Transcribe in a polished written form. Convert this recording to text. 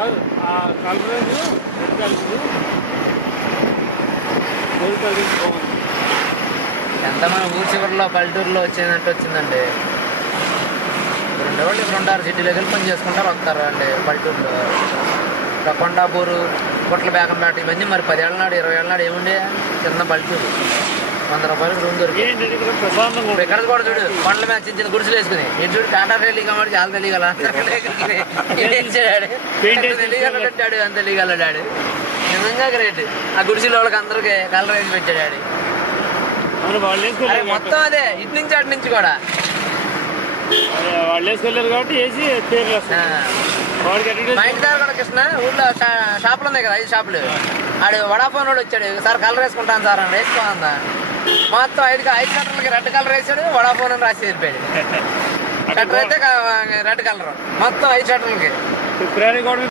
ఎంత మన ఊరు చివరిలో పల్లెటూరులో వచ్చినట్టు వచ్చిందండి. 2 రోజులు ఇక్కడ ఉంటారు, సిటీలోకి వెళ్ళి పని చేసుకుంటారు, వస్తారు అండి పల్లెటూరులో. ఇంకా కొండాపూరు, గుట్ల బేకంపేట ఇవన్నీ మరి 10 ఏళ్ళ నాడు 20 ఏళ్ళ నాడు ఏముండే చిన్న పల్లెటూరు. 100 రూపాయలకు రూమ్ దొరికింది. ఇక్కడ కూడా చూడు, కొండల మీద చిన్న గుడిసెలు వేసుకుని ఇటు చూడు. టాటా రైలు కాబట్టి చాలా తెలియగల తెలియగలడాడు, అంత తెలియగలడాడు. నిజంగా గ్రేట్. ఆ గుడిసెల వాళ్ళకి అందరికి కలర్ వేసి పెట్టాడు. మొత్తం అదే ఇటు నుంచి అటు నుంచి కూడా వాళ్ళు వేసుకెళ్ళారు కాబట్టి వేసి పేర్లు మా ఇంటి దగ్గర కూడా కృష్ణ ఊళ్ళో షాపులు ఉన్నాయి కదా, 5 షాపులు. ఆడు వడాఫోన్ వాడు వచ్చాడు, సార్ కలర్ వేసుకుంటాను సార్ అని వేసుకోందా. మొత్తం 5 షట్టర్లకి రెడ్ కలర్ వేసాడు, వడాఫోన్ అని రాసి వెళ్ళిపోయాడు. షట్టర్ అయితే రెడ్ కలర్ మొత్తం 5 షట్టర్లకి.